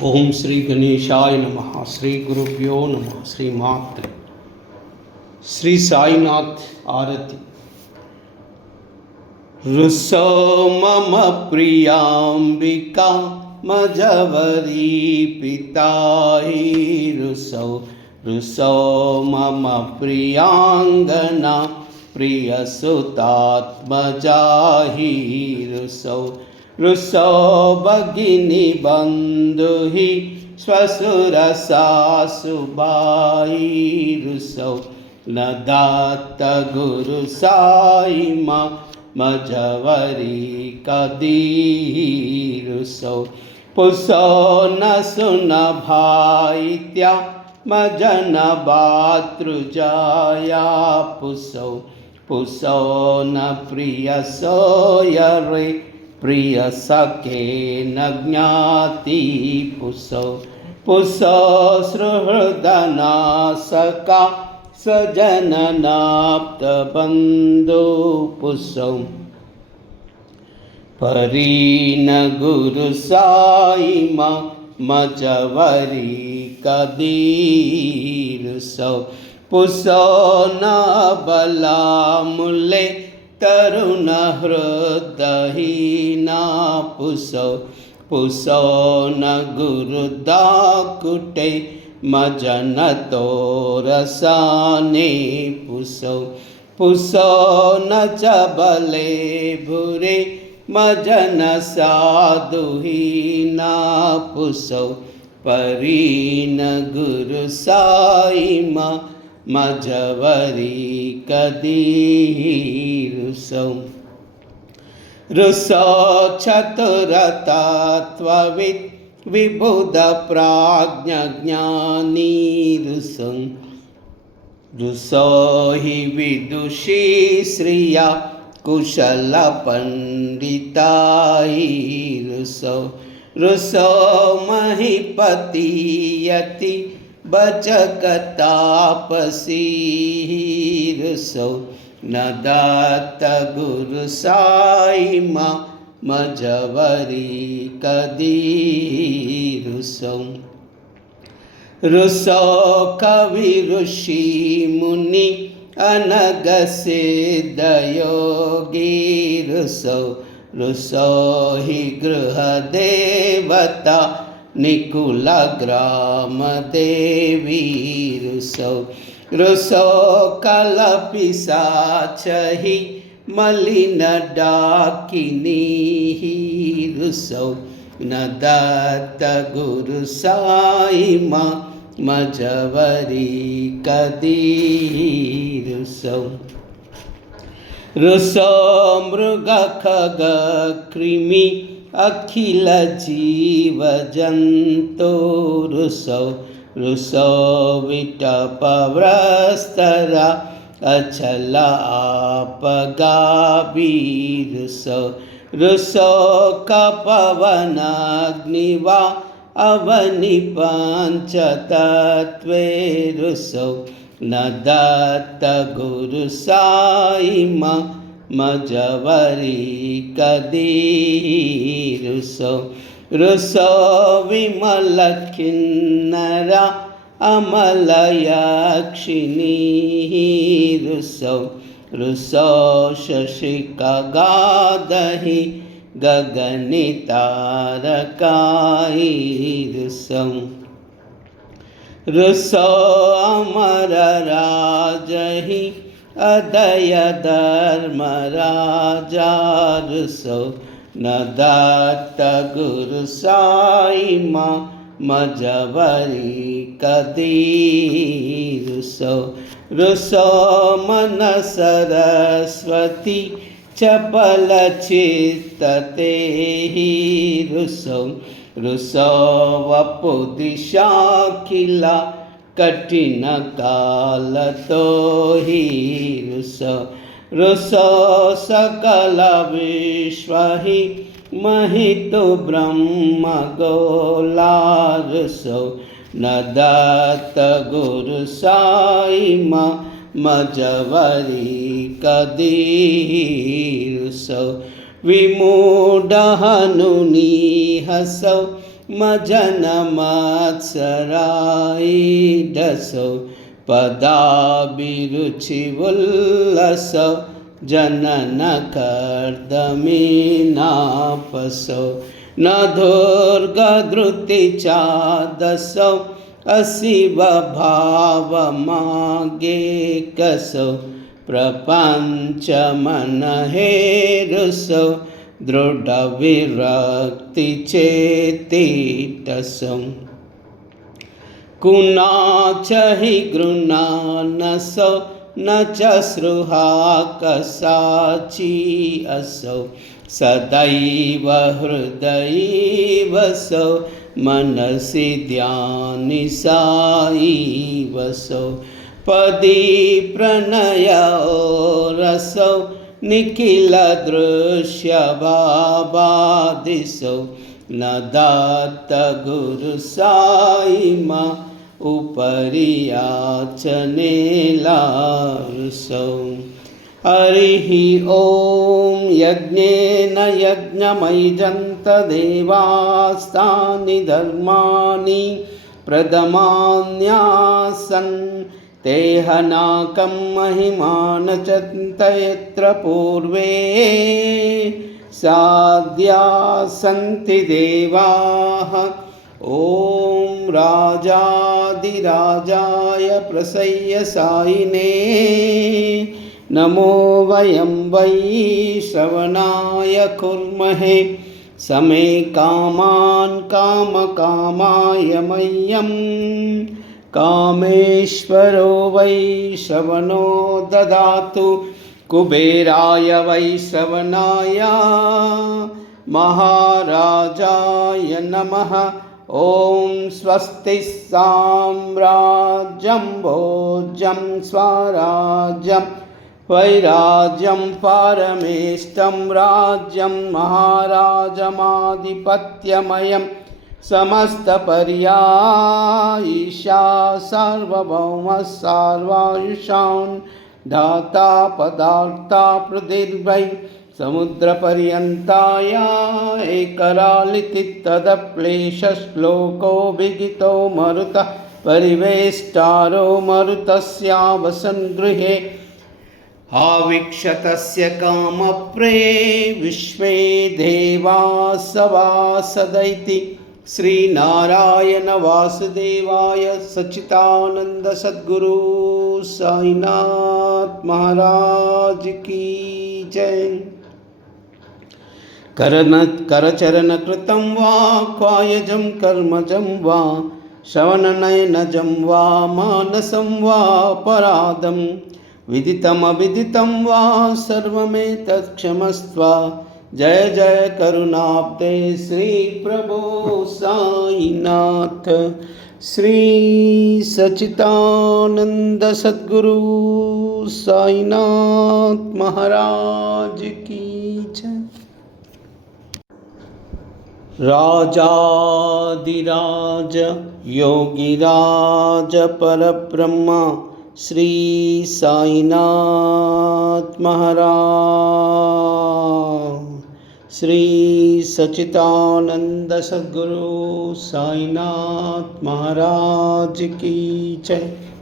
ओम श्री गणेशाय नमः। श्री गुरुभ्यो नमः। श्री मात्रे। श्री साईनाथ आरती। रुसो मम प्रियांबिका मजवरी पिताहि रुसो रुसो मम प्रियांगना प्रियसुतात्मजाहि रुसो रुसो भगिनी बंधुहि श्वशुर सासुबाई रुसो न दात गुरु साई माँ मजवरी कदी रुसो पुसो न सुन भाई त्या मजन भातृजाया पुसो पुसो न प्रिय सोयरे प्रिय सखे न ज्ञाति पुसो पुसो सुहृदना सका सजननाप्त बंधु पुसो परीन गुरु साई माँ मजवरी कदीरुसो पुसो न बला मुले तरुण हृदहीना पुसो पुसो न गुरुदाकुटे मजन तोरसाने पुसो पुसो न चबले भुरे मजन साधुहीना पुसो परीन गुरु साई माँ मजवरी कदीरुसो रुसो चतुरतत्त्ववित् विबुध प्राज्ञ ज्ञानी रुसो रुसो हि विदुषी श्रिया कुशल पंडिताई रुसो रुसो महीपति यति बचकतापसी रुसो न दात गुरु साई माँ मजवरी कदीरुसो रुसो कवि ऋषि मुनि अनग सिद्ध योगी रुसो रुसो हि गृह देवता निकुल ग्राम देवी रुसो रुसो कलपिशाचहि मलिन डाकिनी रुसो न दत्त गुरु साई माँ मजवरी कदीरुसो रुसो मृग खग कृमि अखिल जीव जंतु रुसो रुसो विटपव्रस्तरा अचल आपगाबी रुसो रुसो कपवनाग्निवा अवनि पंचतत्वे रुसो न दत्त गुरु साई माँ मजवरी कदीरुसो रुसो विमल किन्नरा अमल यक्षिणी रुसो रुसो शशिका गादहि गगनि तारकाई रुसो रुसो अमर राजहि अदय धर्म राजा रुसो न दत्त गुरु साई माँ मजवरी कदीरुसो रुसो मन सरस्वती चपल चित्तते रुसो रुसो वपु दिशा खिला कठिन काल तो ही रुसो रुसो सकल विश्व ही महितो ब्रह्म गोला रुसो न दत्त गुरु साई माँ मजवरी कदीरुसो विमूढ़ हनुनी हसौ मजन मत्सराईडसो पदाभिरुचिवुल्लसो जनन कर्दमीनापसो न दुर्गधृति चादसो अशिव भावमागेकसो प्रपञ्चमनहेरुसो दृढविरक्तिचेतिटसो कुना च हि गृह्णानसो न च स्पृहा कसाची असो सदैव हृदयैवसो मनसि ध्यानि साईवसो पदी प्रणयोरसो निखिल दृश्य भावादिसो न दत्त गुरु साईमा उपरि याचने लारुसो हरिः ॐ यज्ञेन यज्ञमयजन्त देवास्तानि धर्माणि प्रथमान्यासन् तेहनाकं महिमान चन्तयत्र पूर्वे साध्या सन्ति देवाः ॐ राजाधिराजाय प्रसय्य सायिने नमो वयं वै श्रवणाय कुर्महे समे कामान् कामकामाय मह्यं कामेश्वरो वै श्रवणो ददातु कुबेराय वै श्रवणाय महाराजाय नमः ॐ स्वस्ति साम्राज्यं भोज्यं स्वराज्यं वैराज्यं परमेष्टं राज्यं महाराजमाधिपत्यमयं समस्तपर्यायिषा सार्वभौमः सर्वायुषान् दाता पदार्था पृथिर्वै समुद्रपर्यन्ताया एकरालिति तदप्लेशश्लोको विदितो मरुतः परिवेष्टारो मरुतस्यावसन् गृहे आवीक्षतस्य कामप्रे विश्वे देवासवासदैति श्रीनारायण वासुदेवाय सच्चिदानंद सद्गुरु साईनाथ महाराज की जय। करचरणकृतं वा कायजं कर्मजं वा श्रवणनयनजं वा मानसं वा पराधं विदितमविदितं वा सर्वमेतत् क्षमस्व। जय जय करुणाब्दे श्री प्रभो साईनाथ श्री सच्चिदानंद सद्गुरु साईनाथ महाराज की जय। राजाधिराज योगिराज परब्रह्म श्री साईनाथ महाराज श्री सच्चिदानंद सद्गुरु साईनाथ महाराज की जय।